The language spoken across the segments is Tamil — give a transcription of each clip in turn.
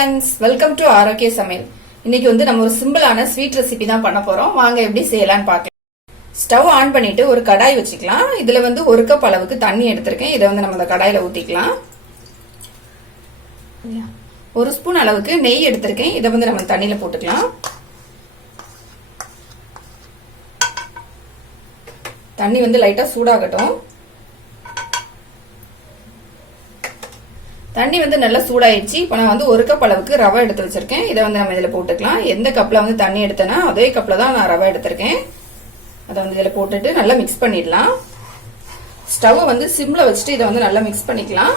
ஃப்ரெண்ட்ஸ், வெல்கம் டு ஆரோக்கிய சமையல். இன்னைக்கு வந்து நம்ம ஒரு சிம்பிளான ஸ்வீட் ரெசிபி தான் பண்ண போறோம். வாங்க எப்படி செய்யலாம்னு பார்க்கலாம். ஸ்டவ் ஆன் பண்ணிட்டு ஒரு கடாய் வச்சுக்கலாம். இதுல வந்து 1 கப் அளவுக்கு தண்ணி எடுத்திருக்கேன். இதை வந்து நம்ம இந்த கடாயில ஊத்திக்கலாம். 1 ஸ்பூன் அளவுக்கு நெய் எடுத்திருக்கேன். இதை வந்து நம்ம தண்ணியில போட்டுக்கலாம். தண்ணி வந்து லைட்டா சூடாகட்டும். தண்ணி வந்து நல்லா சூடாயிடுச்சு. இப்போ நான் வந்து 1 கப் அளவுக்கு ரவை எடுத்து வச்சிருக்கேன். இதை வந்து நம்ம இதில் போட்டுக்கலாம். எந்த கப்ல வந்து தண்ணி எடுத்தேன்னா அதே கப்ல தான் நான் ரவை எடுத்திருக்கேன். அதை வந்து இதில் போட்டுட்டு நல்லா மிக்ஸ் பண்ணிடலாம். ஸ்டவ் வந்து சிம்ல வச்சுட்டு இதை வந்து நல்லா மிக்ஸ் பண்ணிக்கலாம்.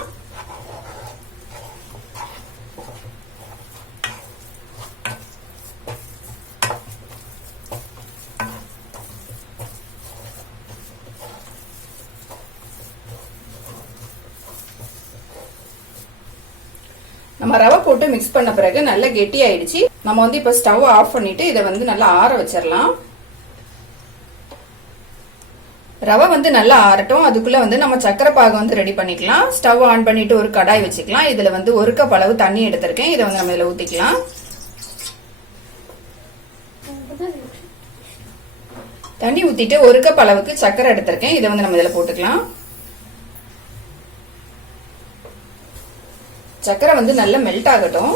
நம்ம ரவை போட்டு மிக்ஸ் பண்ண பிறகு நல்லா கெட்டி ஆயிடுச்சு. நம்ம வந்து இப்ப ஸ்டவ் ஆஃப் பண்ணிட்டு இதை வந்து நல்லா ஆற வச்சிடலாம். ரவை வந்து நல்லா ஆறட்டும். அதுக்குள்ள வந்து நம்ம சக்கரை பாகு வந்து ரெடி பண்ணிக்கலாம். ஸ்டவ் ஆன் பண்ணிட்டு ஒரு கடாய் வச்சுக்கலாம். இதுல வந்து 1 கப் அளவு தண்ணி எடுத்திருக்கேன். இதை வந்து நம்ம இதுல ஊத்திக்கலாம். தண்ணி ஊத்திட்டு 1 கப் அளவுக்கு சக்கரை எடுத்திருக்கேன். இதை வந்து நம்ம இதுல போட்டுக்கலாம். சக்கரை வந்து நல்லா மெல்ட் ஆகட்டும்.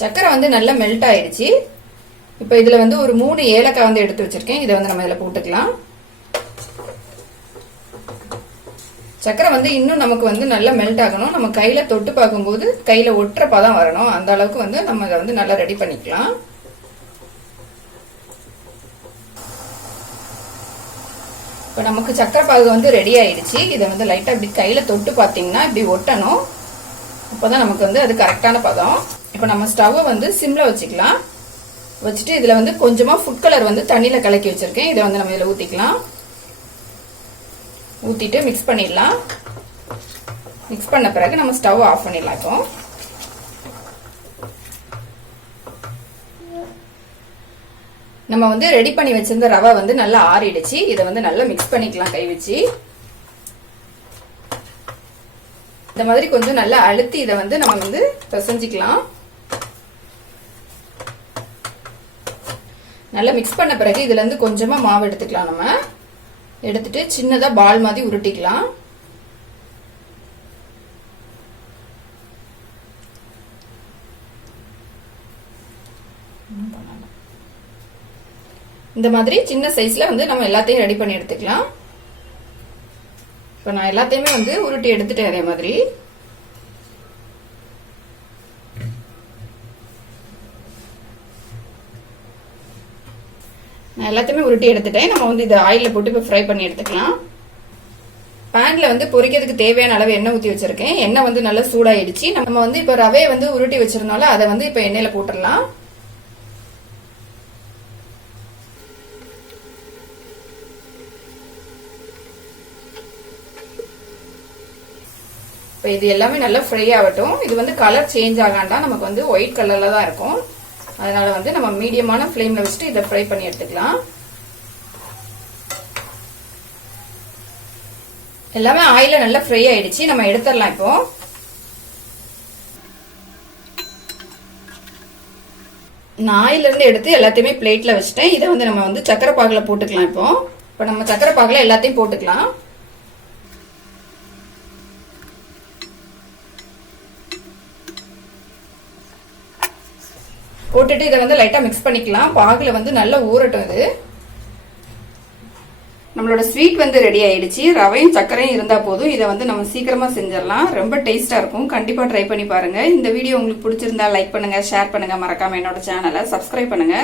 சக்கரை வந்து நல்லா மெல்ட் ஆயிடுச்சு. இப்ப இதுல வந்து ஒரு 3 ஏலக்காய் வந்து எடுத்து வச்சிருக்கேன். இதை வந்து நம்ம இதுல போட்டுக்கலாம். சக்கரை வந்து இன்னும் நமக்கு வந்து நல்லா மெல்ட் ஆகணும். நம்ம கையில தொட்டு பார்க்கும்போது கையில ஒட்டுற பதம் வரணும். அந்த அளவுக்கு வந்து நம்ம இதை வந்து நல்லா ரெடி பண்ணிக்கலாம். இப்போ நமக்கு சக்கரை பாகு வந்து ரெடி ஆயிடுச்சு. இதை வந்து லைட்டா இப்படி கையில தொட்டு பார்த்தீங்கன்னா இப்படி ஒட்டணும். அப்போதான் நமக்கு வந்து அது கரெக்டான பதம். இப்போ நம்ம ஸ்டவ் வந்து சிம்ல வச்சுக்கலாம். வச்சுட்டு இதுல வந்து கொஞ்சமா ஃபுட் கலர் வந்து தண்ணியில கலக்கி வச்சிருக்கேன். இதை வந்து நம்ம இதுல ஊத்திக்கலாம். ஊத்திட்டு மிக்ஸ் பண்ணிடலாம். மிக்ஸ் பண்ண பிறகு நம்ம ஸ்டவ் ஆஃப் பண்ணிடலாம். இப்போ நம்ம வந்து ரெடி பண்ணி வச்சிருந்த ரவை வந்து நல்லா ஆறிடுச்சு. இதை வந்து நல்லா மிக்ஸ் பண்ணிக்கலாம் கை வச்சு. இந்த மாதிரி கொஞ்சம் நல்லா அழுத்தி இதை வந்து நம்ம வந்து பிசைஞ்சிக்கலாம். நல்லா மிக்ஸ் பண்ண பிறகு இதுல இருந்து கொஞ்சமா மாவு எடுத்துக்கலாம். நம்ம எடுத்துட்டு சின்னதா பால் மாதிரி உருட்டிக்கலாம். இந்த மாதிரி சின்ன சைஸ்ல வந்து நம்ம எல்லாத்தையும் ரெடி பண்ணி எடுத்துக்கலாம். இப்ப நான் எல்லாத்தையுமே வந்து உருட்டி எடுத்துட்டேன். அதே மாதிரி நான் எல்லாத்தையுமே உருட்டி எடுத்துட்டேன். நம்ம வந்து இதை ஆயில போட்டு இப்ப ஃப்ரை பண்ணி எடுத்துக்கலாம். பேன்ல வந்து பொரிக்கிறதுக்கு தேவையான அளவு எண்ணெய் ஊத்தி வச்சிருக்கேன். எண்ணெய் வந்து நல்லா சூடாயிடுச்சு. நம்ம வந்து இப்ப ரவையை வந்து உருட்டி வச்சிருந்தோம்ல அதை வந்து இப்ப எண்ணெயில போட்டுடலாம். இப்போ இது எல்லாமே நல்லா ஃப்ரை ஆகட்டும். இது வந்து கலர் சேஞ்ச் ஆகாண்டா நமக்கு வந்து ஒயிட் கலர்ல தான் இருக்கும். அதனால வந்து நம்ம மீடியமான ஃப்ளேம்ல வச்சுட்டு இதை ஃப்ரை பண்ணி எடுத்துக்கலாம். எல்லாமே ஆயில நல்லா ஃப்ரை ஆயிடுச்சு. நம்ம எடுத்துடலாம். இப்போ நான் ஆயில இருந்து எடுத்து எல்லாத்தையுமே பிளேட்ல வச்சுட்டேன். இதை வந்து நம்ம வந்து சக்கரை பாகுல போட்டுக்கலாம். இப்போ நம்ம சக்கரை பாகுல எல்லாத்தையும் போட்டுக்கலாம். போட்டுட்டு இதை வந்து லைட்டா மிக்ஸ் பண்ணிக்கலாம். பாகுல வந்து நல்லா ஊறட்டும். இது நம்மளோட ஸ்வீட் வந்து ரெடி ஆயிடுச்சு. ரவையும் சர்க்கரையும் இருந்தா போதும். இதை வந்து நம்ம சீக்கிரமா செஞ்சிடலாம். ரொம்ப டேஸ்டா இருக்கும். கண்டிப்பா ட்ரை பண்ணி பாருங்க. இந்த வீடியோ உங்களுக்கு பிடிச்சிருந்தா லைக் பண்ணுங்க, ஷேர் பண்ணுங்க. மறக்காம என்னோட சேனலை சப்ஸ்கிரைப் பண்ணுங்க.